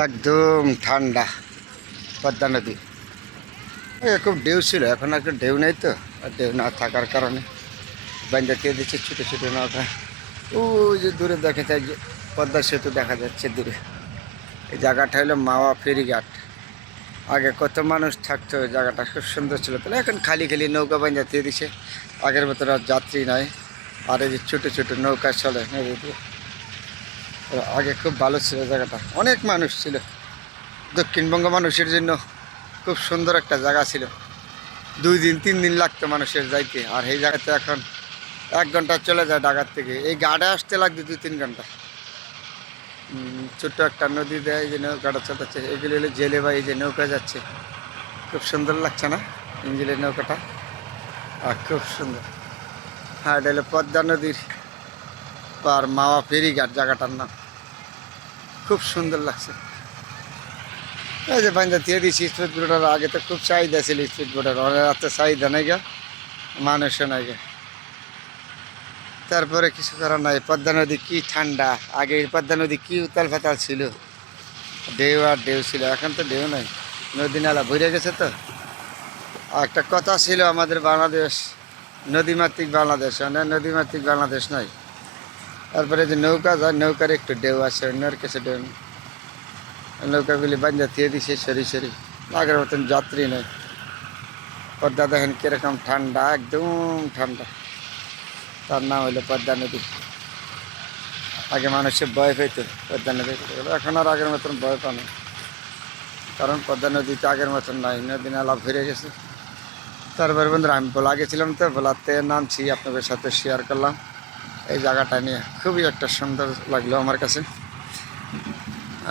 একদম ঠান্ডা, পদ্মা নদী। খুব ঢেউ ছিল, এখন একটু ঢেউ নেই তো, আর ঢেউ না থাকার কারণে। বাঞ্জা দিয়ে দিচ্ছে ছোটো ছোটো নৌকা। ওই যে দূরে দেখা যায় যে পদ্মা সেতু দেখা যাচ্ছে দূরে। এই জায়গাটা হলো মাওয়া ফেরিঘাট। আগে কত মানুষ থাকতো ওই জায়গাটা খুব সুন্দর ছিল। তাহলে এখন খালি খালি নৌকা বাঞ্জা দিয়ে দিছে আগের মতো যাত্রী নয়। আর এই যে ছোটো ছোটো নৌকা চলে আগে খুব ভালো ছিল জায়গাটা। অনেক মানুষ ছিল। দক্ষিণবঙ্গ মানুষের জন্য খুব সুন্দর একটা জায়গা ছিল। দুই দিন, তিন দিন লাগতো মানুষের যাইতে। আর এই জায়গাতে এখন এক ঘণ্টা চলে যায় ঢাকার থেকে। এই গাড়ে আসতে লাগতো দুই, তিন ঘণ্টা। ছোট্ট একটা নদী দেয়, যে নৌকাটা চলতেছে। এগুলো হলো জেলে বা এই যে নৌকা যাচ্ছে। খুব সুন্দর লাগছে না? ইঞ্জিলের নৌকাটা? আর খুব সুন্দর। হ্যাঁ এটা হলো পদ্মা নদীর পার মাওয়া ফেরিঘাট জায়গাটার নাম। খুব সুন্দর লাগছে। এই যে বান্ধা দিয়ে দিয়েছি স্পিড বোটার আগে তো খুব চাহিদা ছিল স্পিড বোটার অনেক এত চাহিদা নাই গা, মানুষও নাই গা। তারপরে কিছু করার নাই। পদ্মা নদী কি ঠান্ডা। আগে পদ্মা নদী কি উতাল ফাতাল ছিল? ঢেউ আর ঢেউ ছিল, এখন তো ঢেউ নাই। নদী নালা ভরে গেছে তো। আর একটা কথা ছিল আমাদের বাংলাদেশ, নদীমাতৃক বাংলাদেশ। নদীমাতৃক বাংলাদেশ নয় তারপরে যে নৌকা যায় নৌকার একটু ঢেউ আছে অন্যের কাছে ঢেউ নেই নৌকাগুলি বান্ধা দিয়ে দিছে সরি সরি আগের মতন যাত্রী নেই পদ্মা দেখেন কীরকম ঠান্ডা একদম ঠান্ডা তার নাম হলো পদ্মা নদী আগে মানুষের ভয় পেত পদ্মা নদী এখন আর আগের মতন ভয় পায় না কারণ পদ্মা নদী তো আগের মতন নাই নদী নালা ভরে গেছে তারপরে বন্ধুরা আমি ভোলা গেছিলাম তো ভোলাতে নামছি আপনাদের সাথে শেয়ার করলাম এই জায়গাটা নিয়ে। খুবই একটা সুন্দর লাগল আমার কাছে।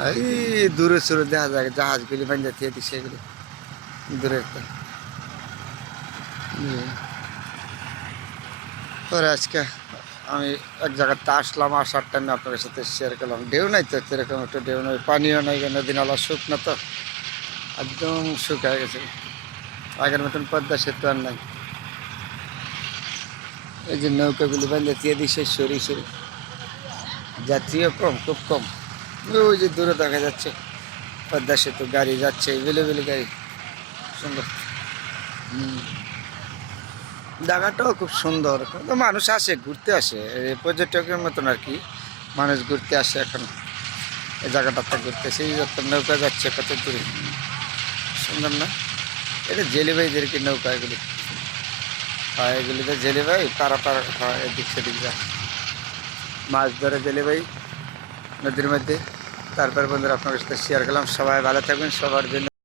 এই দূরে সুরে দেখা যায়, জাহাজগুলি বাঞ্জা দিয়ে দিচ্ছে এগুলি। দূরে। পরে আজকে আমি এক জায়গাতে আসলাম, আসার টাইমে আপনাদের সাথে শেয়ার করলাম। ঢেউ নাই তো, সেরকম একটু ঢেউ নাই, পানিও নাই নদী নালা শুকনো তো। একদম শুকায় গেছে। আগের মতন পদ্মা সেতু আর নাই। এই যে নৌকাগুলি দিয়ে দিছে সরি সরি। যাত্রীও কম, খুব কম। ওই যে দূরে দেখা যাচ্ছে, পদ্মা সেতু, গাড়ি যাচ্ছে, এভেলেবেল গাড়ি। সুন্দর। জায়গাটাও খুব সুন্দর। কিন্তু মানুষ আসে, ঘুরতে আসে। পর্যটকের মতন আর কি। মানুষ ঘুরতে আসে এখন। এই জায়গাটাতে ঘুরতে সেই নৌকা যাচ্ছে কত দূরে। সুন্দর না? এটা জেলিভাইদেরকে নৌকা এগুলি? হয় এগুলিতে তো জেলিভাই পাড়া পাড়া হয় এদিক সেদিক যায় মাছ ধরে জেলে ভাই, নদীর মধ্যে। তারপর বন্ধুরা আপনার সাথে শেয়ার করলাম। সবাই ভালো থাকবেন, সবার জন্য